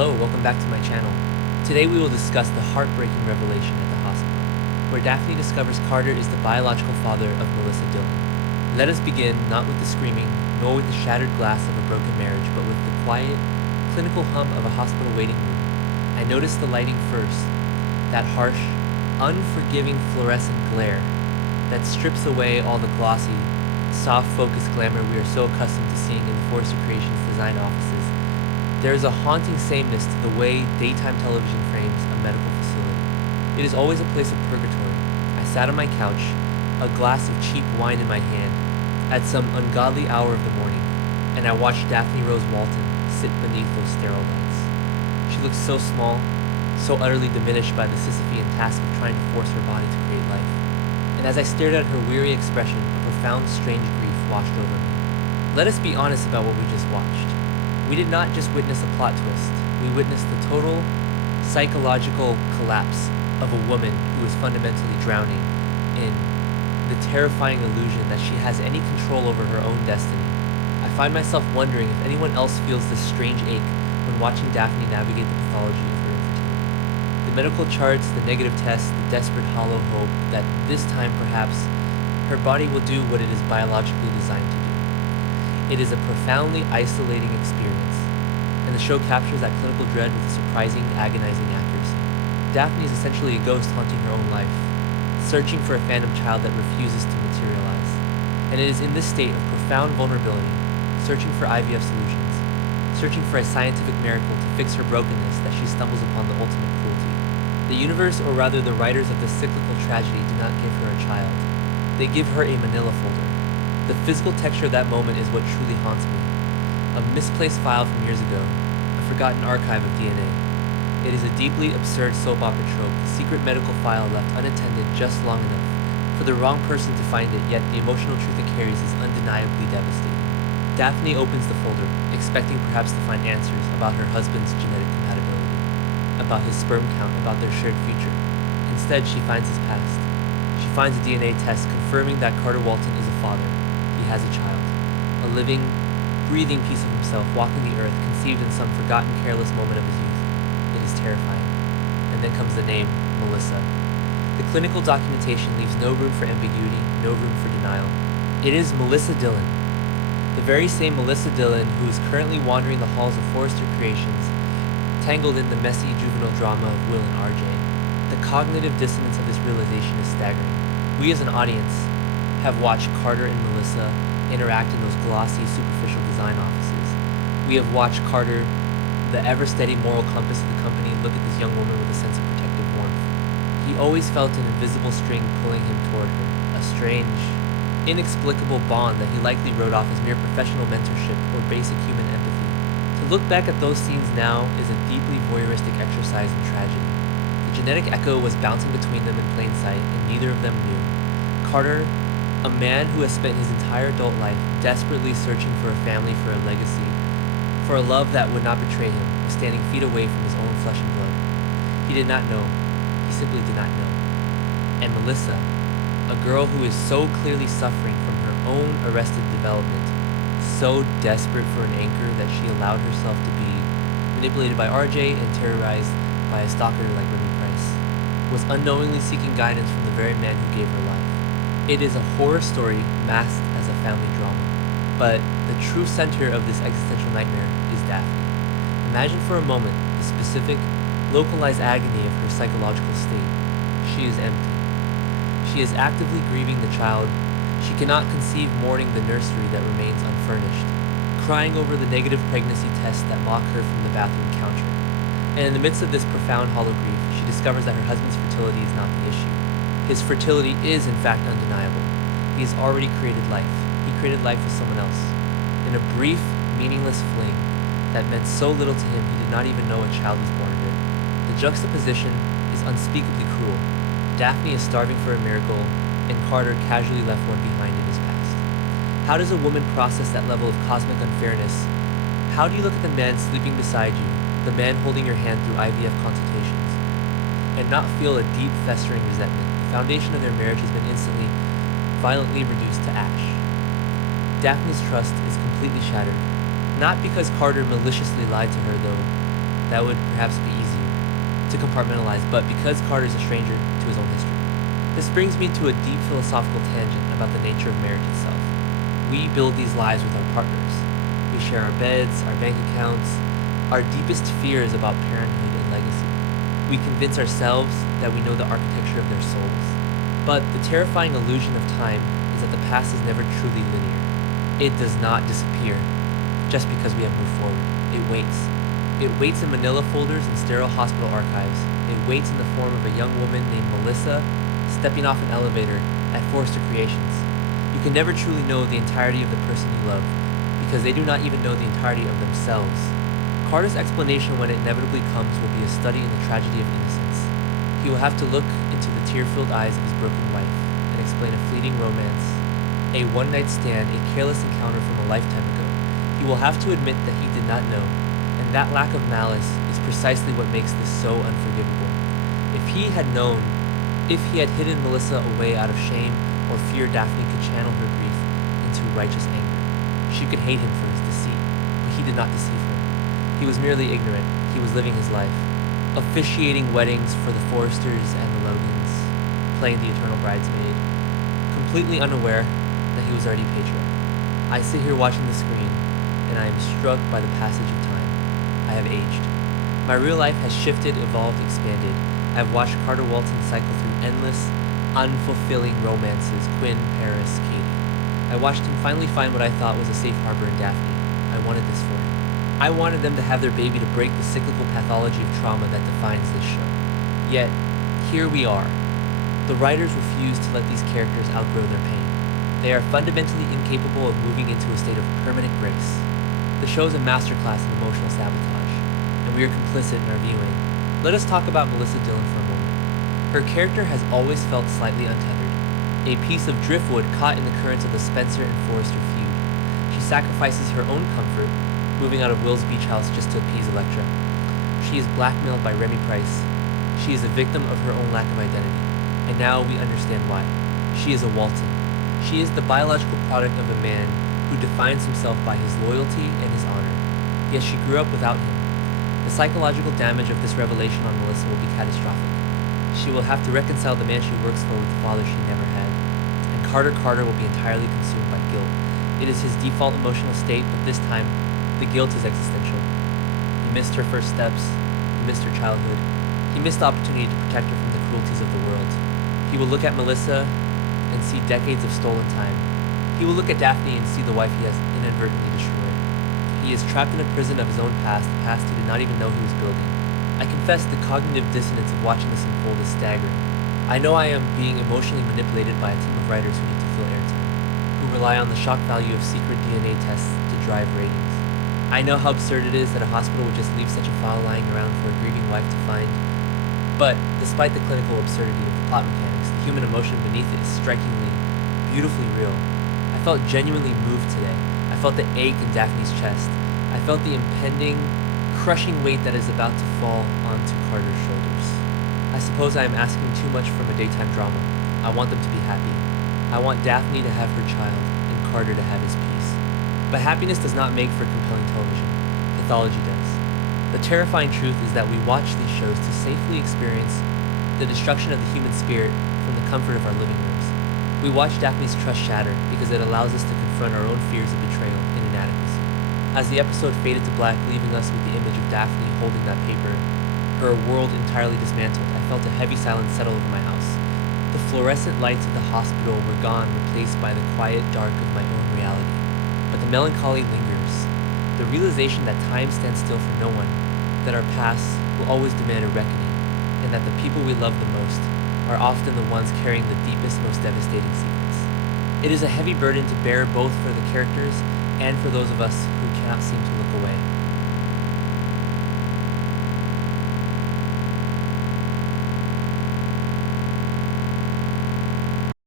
Hello, welcome back to my channel. Today we will discuss the heartbreaking revelation at the hospital, where Daphne discovers Carter is the biological father of Melissa Dillon. Let us begin not with the screaming, nor with the shattered glass of a broken marriage, but with the quiet, clinical hum of a hospital waiting room. I noticed the lighting first, that harsh, unforgiving fluorescent glare that strips away all the glossy, soft-focused glamour we are so accustomed to seeing in the Forrester Creations design offices. There is a haunting sameness to the way daytime television frames a medical facility. It is always a place of purgatory. I sat on my couch, a glass of cheap wine in my hand, at some ungodly hour of the morning, and I watched Daphne Rose Walton sit beneath those sterile lights. She looked so small, so utterly diminished by the Sisyphean task of trying to force her body to create life. And as I stared at her weary expression, a profound, strange grief washed over me. Let us be honest about what we just watched. We did not just witness a plot twist. We witnessed the total psychological collapse of a woman who is fundamentally drowning in the terrifying illusion that she has any control over her own destiny. I find myself wondering if anyone else feels this strange ache when watching Daphne navigate the pathology of her infertility. The medical charts, the negative tests, the desperate hollow hope that this time perhaps her body will do what it is biologically designed to do. It is a profoundly isolating experience, and the show captures that clinical dread with a surprising, agonizing accuracy. Daphne is essentially a ghost haunting her own life, searching for a phantom child that refuses to materialize. And it is in this state of profound vulnerability, searching for IVF solutions, searching for a scientific miracle to fix her brokenness, that she stumbles upon the ultimate cruelty. The universe, or rather the writers of this cyclical tragedy, do not give her a child. They give her a manila folder. The physical texture of that moment is what truly haunts me. A misplaced file from years ago, a forgotten archive of DNA. It is a deeply absurd soap opera trope, the secret medical file left unattended just long enough for the wrong person to find it, yet the emotional truth it carries is undeniably devastating. Daphne opens the folder, expecting perhaps to find answers about her husband's genetic compatibility, about his sperm count, about their shared future. Instead, she finds his past. She finds a DNA test confirming that Carter Walton is a father. He has a child, a living, breathing piece of himself walking the earth, conceived in some forgotten, careless moment of his youth. It is terrifying. And then comes the name, Melissa. The clinical documentation leaves no room for ambiguity, no room for denial. It is Melissa Dillon, the very same Melissa Dillon who is currently wandering the halls of Forrester Creations, tangled in the messy juvenile drama of Will and RJ. The cognitive dissonance of this realization is staggering. We as an audience have watched Carter and Melissa interact in those glossy, superficial design offices. We have watched Carter, the ever-steady moral compass of the company, look at this young woman with a sense of protective warmth. He always felt an invisible string pulling him toward her, a strange, inexplicable bond that he likely wrote off as mere professional mentorship or basic human empathy. To look back at those scenes now is a deeply voyeuristic exercise in tragedy. The genetic echo was bouncing between them in plain sight, and neither of them knew. Carter, a man who has spent his entire adult life desperately searching for a family, for a legacy, for a love that would not betray him, was standing feet away from his own flesh and blood. He did not know. He simply did not know. And Melissa, a girl who is so clearly suffering from her own arrested development, so desperate for an anchor that she allowed herself to be manipulated by RJ and terrorized by a stalker like Remy Price, was unknowingly seeking guidance from the very man who gave her life. It is a horror story masked as a family drama, but the true center of this existential nightmare is Daphne. Imagine for a moment the specific, localized agony of her psychological state. She is empty. She is actively grieving the child. She cannot conceive mourning the nursery that remains unfurnished, crying over the negative pregnancy tests that mock her from the bathroom counter. And in the midst of this profound hollow grief, she discovers that her husband's fertility is not the issue. His fertility is in fact undeniable. He has already created life. He created life with someone else. In a brief, meaningless fling that meant so little to him he did not even know a child was born of it. The juxtaposition is unspeakably cruel. Daphne is starving for a miracle, and Carter casually left one behind in his past. How does a woman process that level of cosmic unfairness? How do you look at the man sleeping beside you, the man holding your hand through IVF consultations, and not feel a deep, festering resentment? The foundation of their marriage has been instantly, violently reduced to ash. Daphne's trust is completely shattered. Not because Carter maliciously lied to her, though, that would perhaps be easier to compartmentalize, but because Carter is a stranger to his own history. This brings me to a deep philosophical tangent about the nature of marriage itself. We build these lives with our partners. We share our beds, our bank accounts, our deepest fears about parenthood and legacy. We convince ourselves that we know the architecture of their souls. But the terrifying illusion of time is that the past is never truly linear. It does not disappear just because we have moved forward. It waits. It waits in manila folders and sterile hospital archives. It waits in the form of a young woman named Melissa stepping off an elevator at Forrester Creations. You can never truly know the entirety of the person you love because they do not even know the entirety of themselves. Carter's explanation when it inevitably comes will be a study in the tragedy of innocence. He will have to look into the tear-filled eyes of his broken wife and explain a fleeting romance, a one-night stand, a careless encounter from a lifetime ago. He will have to admit that he did not know, and that lack of malice is precisely what makes this so unforgivable. If he had known, if he had hidden Melissa away out of shame or fear Daphne could channel her grief into righteous anger, she could hate him for his deceit, but he did not deceive her. He was merely ignorant. He was living his life, officiating weddings for the Forresters and the Logans, playing the eternal bridesmaid, completely unaware that he was already patriarch. I sit here watching the screen, and I am struck by the passage of time. I have aged. My real life has shifted, evolved, expanded. I have watched Carter Walton cycle through endless, unfulfilling romances, Quinn, Paris, Katie. I watched him finally find what I thought was a safe harbor in Daphne. I wanted this for him. I wanted them to have their baby to break the cyclical pathology of trauma that defines this show. Yet, here we are. The writers refuse to let these characters outgrow their pain. They are fundamentally incapable of moving into a state of permanent grace. The show is a masterclass in emotional sabotage, and we are complicit in our viewing. Let us talk about Melissa Dillon for a moment. Her character has always felt slightly untethered, a piece of driftwood caught in the currents of the Spencer and Forrester feud. She sacrifices her own comfort, moving out of Will's beach house just to appease Electra. She is blackmailed by Remy Price. She is a victim of her own lack of identity, and now we understand why. She is a Walton. She is the biological product of a man who defines himself by his loyalty and his honor. Yet she grew up without him. The psychological damage of this revelation on Melissa will be catastrophic. She will have to reconcile the man she works for with the father she never had. And Carter will be entirely consumed by guilt. It is his default emotional state, but this time, the guilt is existential. He missed her first steps. He missed her childhood. He missed the opportunity to protect her from the cruelties of the world. He will look at Melissa and see decades of stolen time. He will look at Daphne and see the wife he has inadvertently destroyed. He is trapped in a prison of his own past, a past he did not even know he was building. I confess the cognitive dissonance of watching this unfold is staggering. I know I am being emotionally manipulated by a team of writers who need to fill airtime, who rely on the shock value of secret DNA tests to drive ratings. I know how absurd it is that a hospital would just leave such a file lying around for a grieving wife to find. But despite the clinical absurdity of the plot mechanics, the human emotion beneath it is strikingly, beautifully real. I felt genuinely moved today. I felt the ache in Daphne's chest. I felt the impending, crushing weight that is about to fall onto Carter's shoulders. I suppose I am asking too much from a daytime drama. I want them to be happy. I want Daphne to have her child and Carter to have his peace. But happiness does not make for compelling television. Pathology does. The terrifying truth is that we watch these shows to safely experience the destruction of the human spirit from the comfort of our living rooms. We watch Daphne's trust shatter because it allows us to confront our own fears of betrayal and inadequacy. As the episode faded to black, leaving us with the image of Daphne holding that paper, her world entirely dismantled, I felt a heavy silence settle over my house. The fluorescent lights of the hospital were gone, replaced by the quiet dark of my own reality. But the melancholy lingers, the realization that time stands still for no one, that our past will always demand a reckoning, and that the people we love the most are often the ones carrying the deepest, most devastating secrets. It is a heavy burden to bear both for the characters and for those of us who cannot seem to look